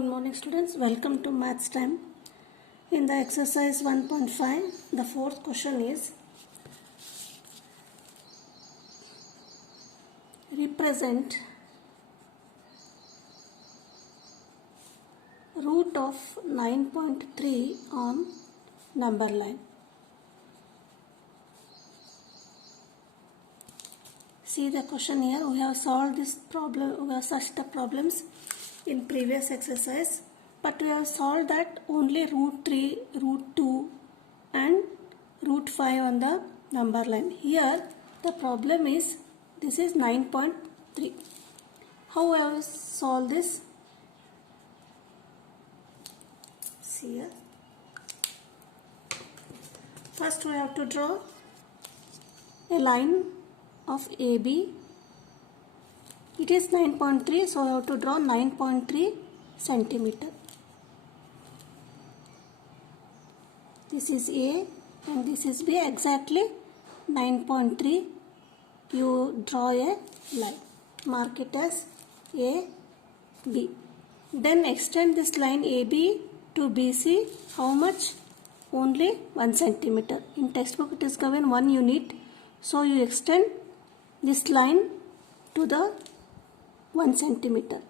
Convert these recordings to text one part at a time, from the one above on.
Good morning students, welcome to maths time. In the exercise 1.5, the fourth question is represent root of 9.3 on number line. See the question here, we have solved this problem, we have searched the problems in previous exercise, but we have solved that only root 3, root 2 and root 5 on the number line. Here the problem is, this is 9.3. How we have solved this? See here. First we have to draw a line of AB. It is 9.3, so I have to draw 9.3 centimeter. This is A and this is B, exactly 9.3. You draw a line, mark it as A, B. Then extend this line AB to BC. How much? Only 1 centimeter. In textbook it is given 1 unit. So you extend this line to the 1 centimeter.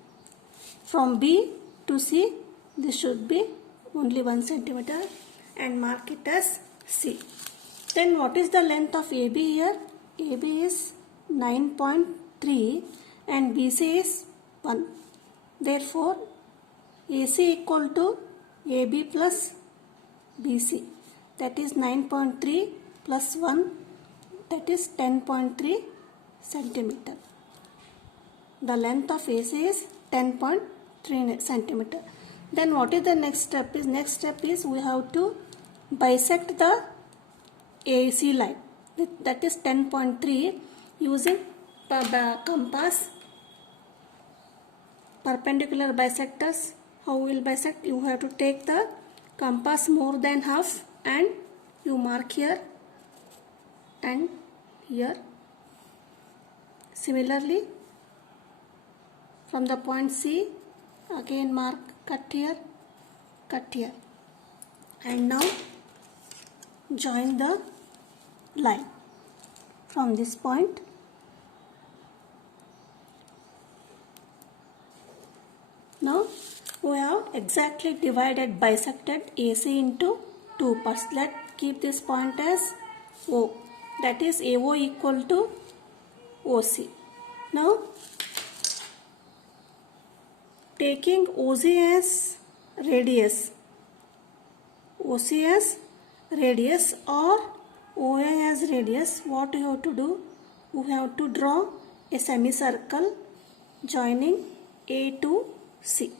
From B to C, this should be only 1 centimeter and mark it as C. Then what is the length of AB here? AB is 9.3 and BC is 1. Therefore, AC equal to AB plus BC. That is 9.3 plus 1, that is 10.3 centimeter. The length of AC is 10.3 centimeter. Then what is the next step? Next step is we have to bisect the AC line. That is 10.3 using compass, perpendicular bisectors. How we will bisect? You have to take the compass more than half and you mark here and here. Similarly, from the point C, again mark, cut here, and now join the line from this point. Now we have exactly bisected AC into two parts. Let's keep this point as O. That is AO equal to OC. Now taking OC as radius, OC as radius or OA as radius, what you have to do? You have to draw a semicircle joining A to C.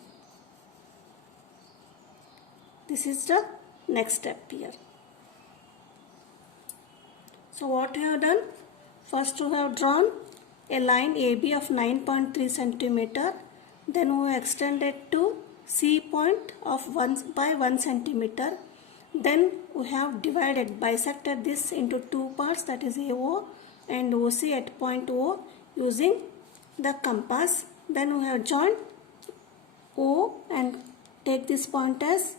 This is the next step here. So what you have done? First you have drawn a line AB of 9.3 centimeter. Then we extended to C point of 1 by 1 centimeter. Then we have bisected this into two parts, that is AO and OC at point O using the compass. Then we have joined O and take this point as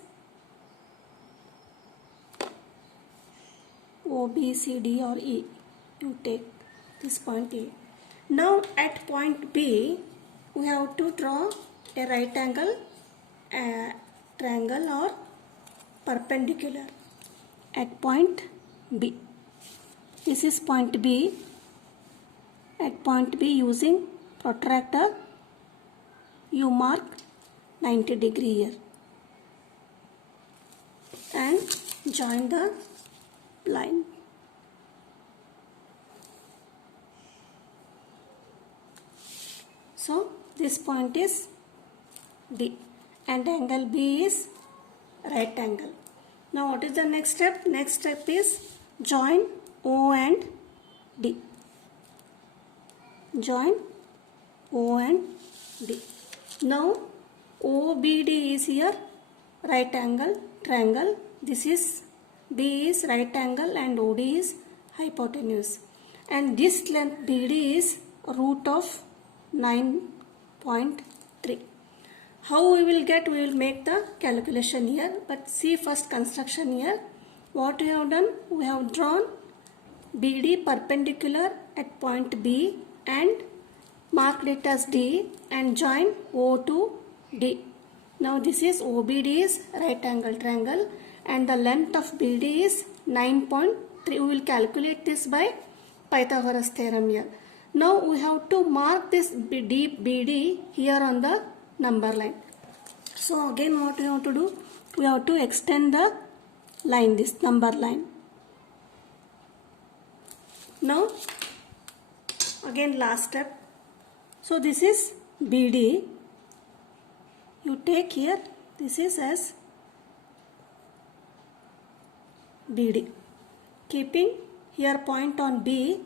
O, B, C, D or E. You take this point A. Now at point B, we have to draw a right angle, triangle or perpendicular at point B. This is point B. At point B, using protractor, you mark 90 degree here and join the line. So this point is D and angle B is right angle. Now what is the next step? Next step is join O and D. Join O and D. Now OBD is here, right angle, triangle. This is B is right angle and OD is hypotenuse. And this length BD is root of 9.3. How we will get? We will make the calculation here. But see first construction here. What we have done? We have drawn BD perpendicular at point B and marked it as D and join O to D. Now this is OBD is right angle triangle and the length of BD is 9.3. We will calculate this by Pythagoras theorem here. Now we have to mark this BD here on the number line. So again what we have to do? We have to extend the line, this number line. Now again last step. So this is BD. You take here, this is as BD. Keeping here point on B,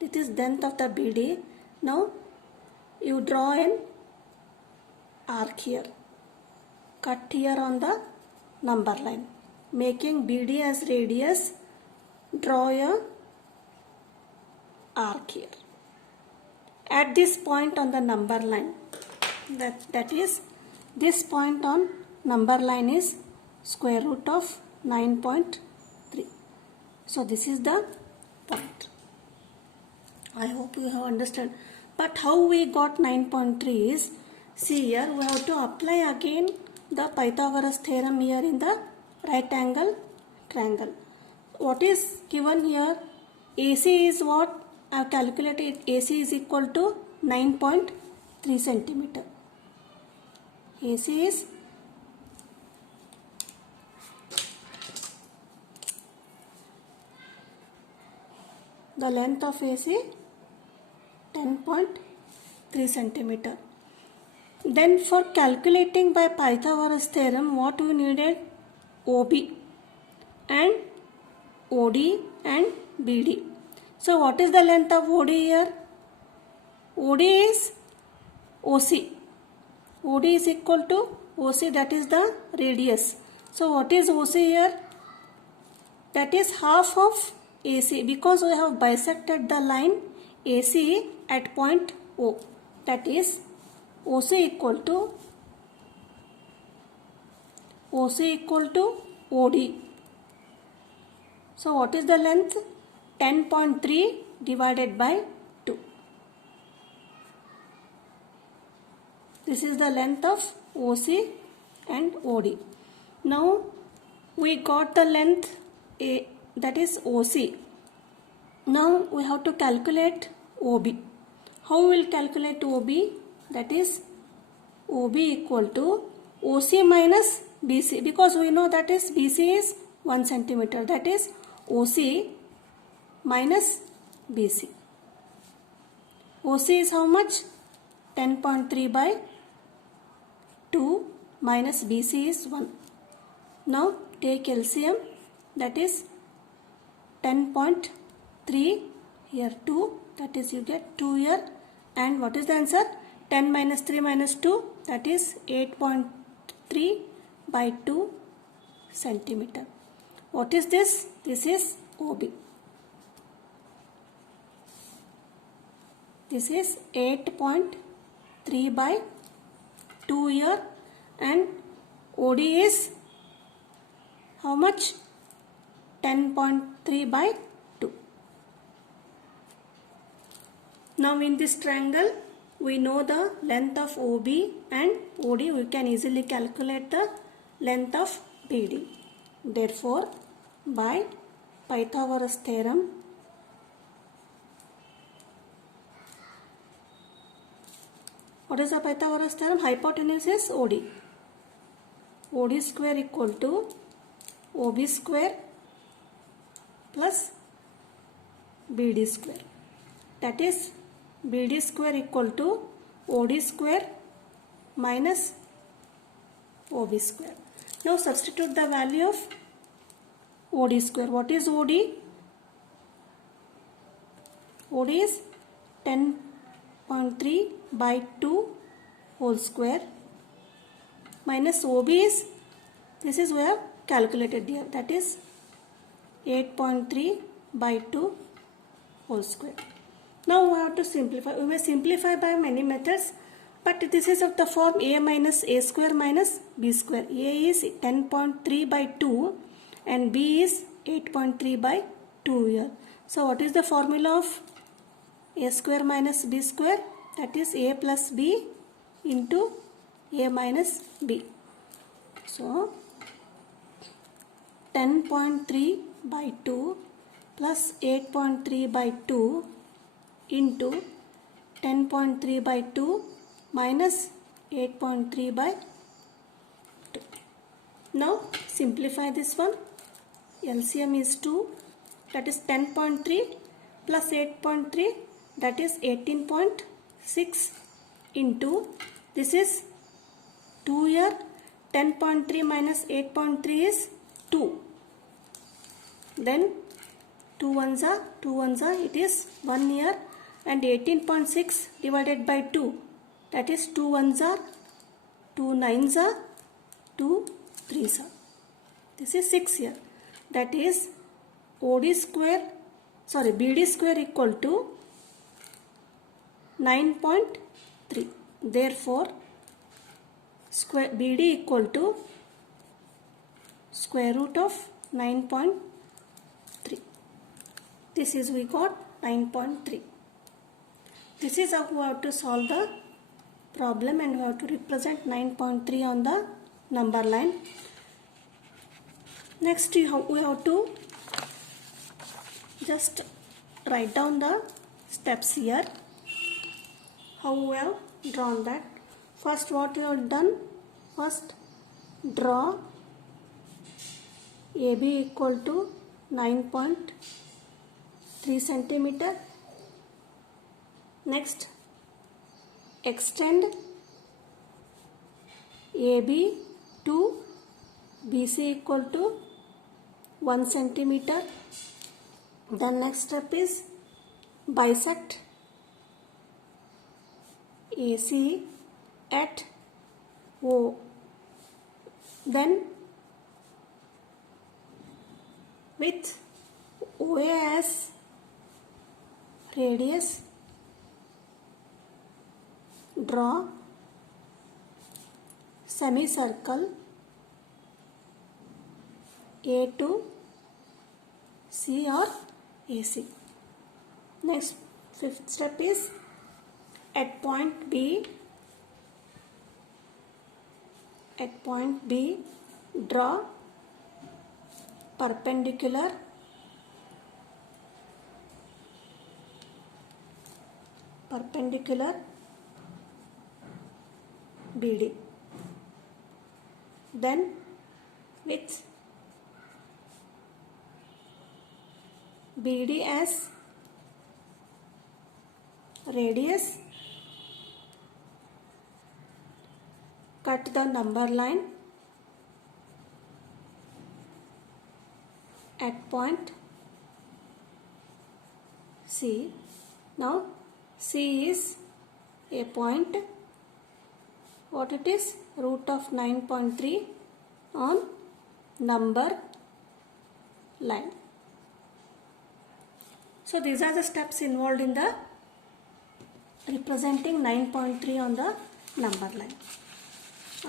this is length of the BD. Now you draw an arc here. Cut here on the number line. Making BD as radius, draw a arc here. At this point on the number line, that is this point on number line is square root of 9.3. So this is the point. I hope you have understood. But how we got 9.3 is, see here we have to apply again the Pythagoras theorem here in the right angle triangle. What is given here? AC is what? I have calculated AC is equal to 9.3 centimeter. AC is the length of AC 10.3 centimeter. Then for calculating by Pythagoras theorem, what we needed? OB and OD and BD. So what is the length of OD here? OD is OC. OD is equal to OC, that is the radius. So what is OC here? That is half of AC, because we have bisected the line AC at point O. That is OC equal to OD. So what is the length? 10.3 divided by 2. This is the length of OC and OD. Now we got the length A, that is OC. Now we have to calculate OB. How we will calculate OB? That is OB equal to OC minus BC, because we know that is BC is 1 centimeter. That is OC minus BC. OC is how much? 10.3 by 2 minus BC is 1. Now take LCM, that is 10.3 here 2, that is you get 2 here, and what is the answer? 10 minus 3 minus 2, that is 8.3 by 2 centimeter. What is this? This is OB. This is 8.3 by 2 here, and OD is how much? 10.3 by 2. Now in this triangle, we know the length of OB and OD. We can easily calculate the length of BD. Therefore, by Pythagoras theorem, what is the Pythagoras theorem? Hypotenuse is OD. OD square equal to OB square plus BD square. That is BD square equal to OD square minus OB square. Now substitute the value of OD square. What is OD? OD is 10.3 by 2 whole square minus OB is, this is we have calculated here, that is 8.3 by 2 whole square. Now we have to simplify. We may simplify by many methods, But this is of the form a minus a square minus b square. A is 10.3 by 2 and b is 8.3 by 2 here. So what is the formula of a square minus b square? That is a plus b into a minus b. So 10.3 by 2 plus 8.3 by 2 into 10.3 by 2 minus 8.3 by 2. Now simplify this one. LCM is 2, that is 10.3 plus 8.3, that is 18.6 into, this is 2 here, 10.3 minus 8.3 is 2. Then 2 ones are, it is 1 here, and 18.6 divided by 2, that is 2 ones are, 2 nines are, 2 threes are. This is 6 here. That is BD square equal to 9.3. Therefore, BD equal to square root of 9.3. This is, we got 9.3. This is how we have to solve the problem, and we have to represent 9.3 on the number line. Next we have to just write down the steps here. How we have drawn that. First, what we have done? First, draw AB equal to 9.3 centimeter. Next, extend AB to BC equal to 1 centimeter. The next step is bisect AC at O. Then with OA as radius, draw semicircle A to C or AC. Next, fifth step is at point B, draw perpendicular BD. Then with BD as radius, cut the number line at point C. Now C is a point, what it is? Root of 9.3 on number line. So these are the steps involved in the representing 9.3 on the number line.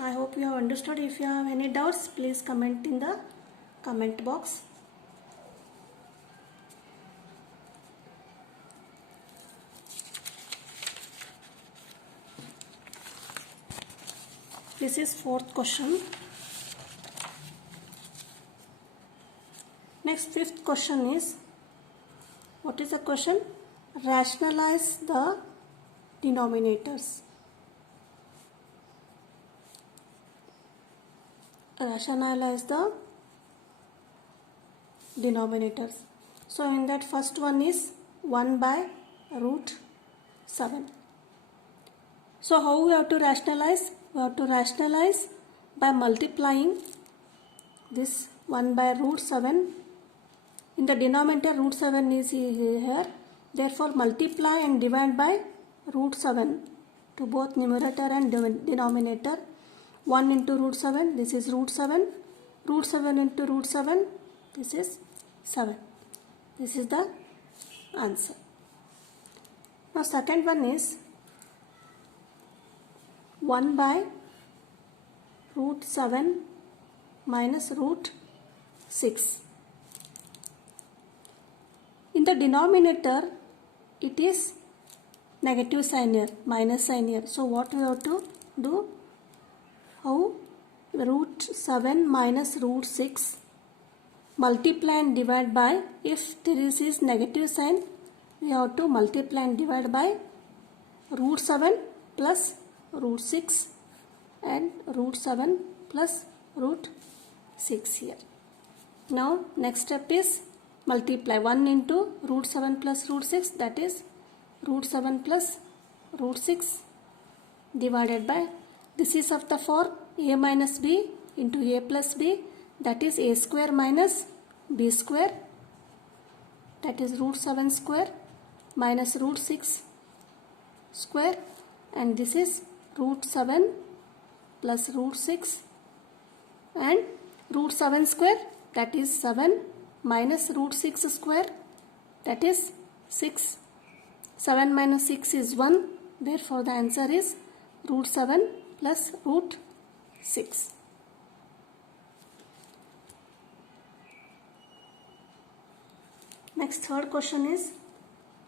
I hope you have understood. If you have any doubts, please comment in the comment box. This is fourth question. Next, fifth question is, what is the question? Rationalize the denominators. Rationalize the denominators. So in that, first one is 1 by root 7. So how we have to rationalize? We have to rationalize by multiplying this 1 by root 7. In the denominator, root 7 is here. Therefore, multiply and divide by root 7 to both numerator and denominator. 1 into root 7, this is root 7. Root 7 into root 7, this is 7. This is the answer. Now, second one is 1 by root 7 minus root 6. In the denominator, it is negative sign here, minus sign here. So what we have to do? How? Root 7 minus root 6 multiply and divide by, if there is negative sign, we have to multiply and divide by root 7 plus root 6 and root 7 plus root 6 here. Now next step is multiply 1 into root 7 plus root 6, that is root 7 plus root 6 divided by, this is of the form a minus b into a plus b, that is a square minus b square, that is root 7 square minus root 6 square, and this is root 7 plus root 6 and root 7 square, that is 7 minus root 6 square, that is 6. 7 minus 6 is 1, therefore the answer is root 7 plus root 6. Next third question is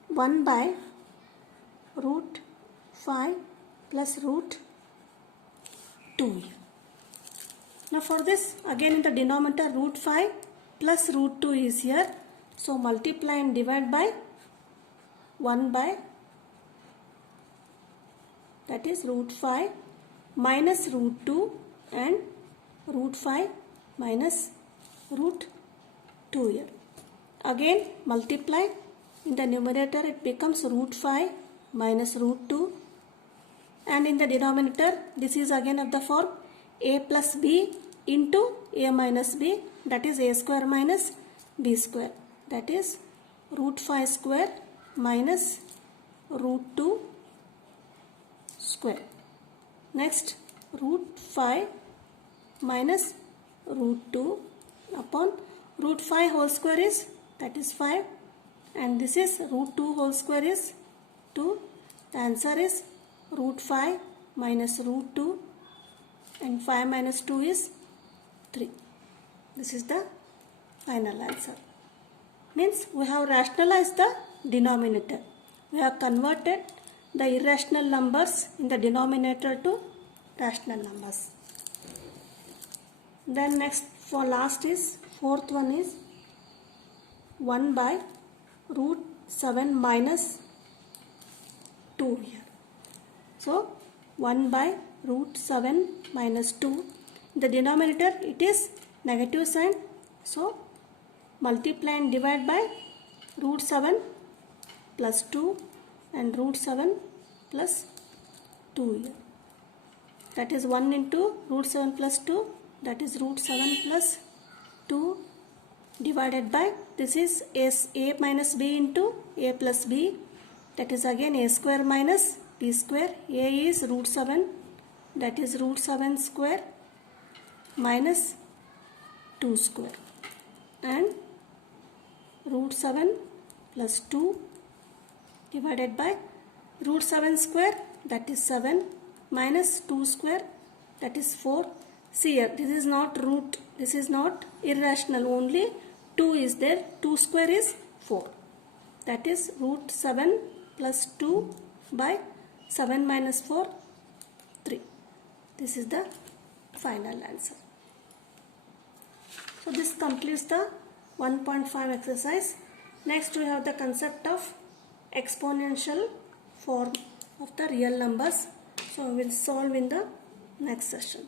1 by root 5 plus root 2. Now for this, again in the denominator root 5 plus root 2 is here. So multiply and divide by 1 by, that is root 5 minus root 2 and root 5 minus root 2 here. Again multiply, in the numerator it becomes root 5 minus root 2, and in the denominator this is again of the form a plus b into a minus b, that is a square minus b square, that is root 5 square minus root 2 square. Next root 5 minus root 2 upon root 5 whole square is, that is 5, and this is root 2 whole square is 2. The answer is root 5 minus root 2, and 5 minus 2 is 3. This is the final answer. Means we have rationalized the denominator. We have converted the irrational numbers in the denominator to rational numbers. Then next, for last is, fourth one is 1 by root 7 minus 2 here. So 1 by root 7 minus 2. The denominator, it is negative sign. So multiply and divide by root 7 plus 2 and root 7 plus 2 here. That is 1 into root 7 plus 2, that is root 7 plus 2 divided by, this is a minus b into a plus b, that is again a square minus b square. A is root 7, that is root 7 square minus 2 square, and root 7 plus 2 divided by root 7 square, that is 7 minus 2 square, that is 4. See here, this is not root, this is not irrational, only 2 is there, 2 square is 4, that is root 7 plus 2 by 7 minus 4, 3. This is the final answer. So this completes the 1.5 exercise. Next we have the concept of exponential form of the real numbers. So we will solve in the next session.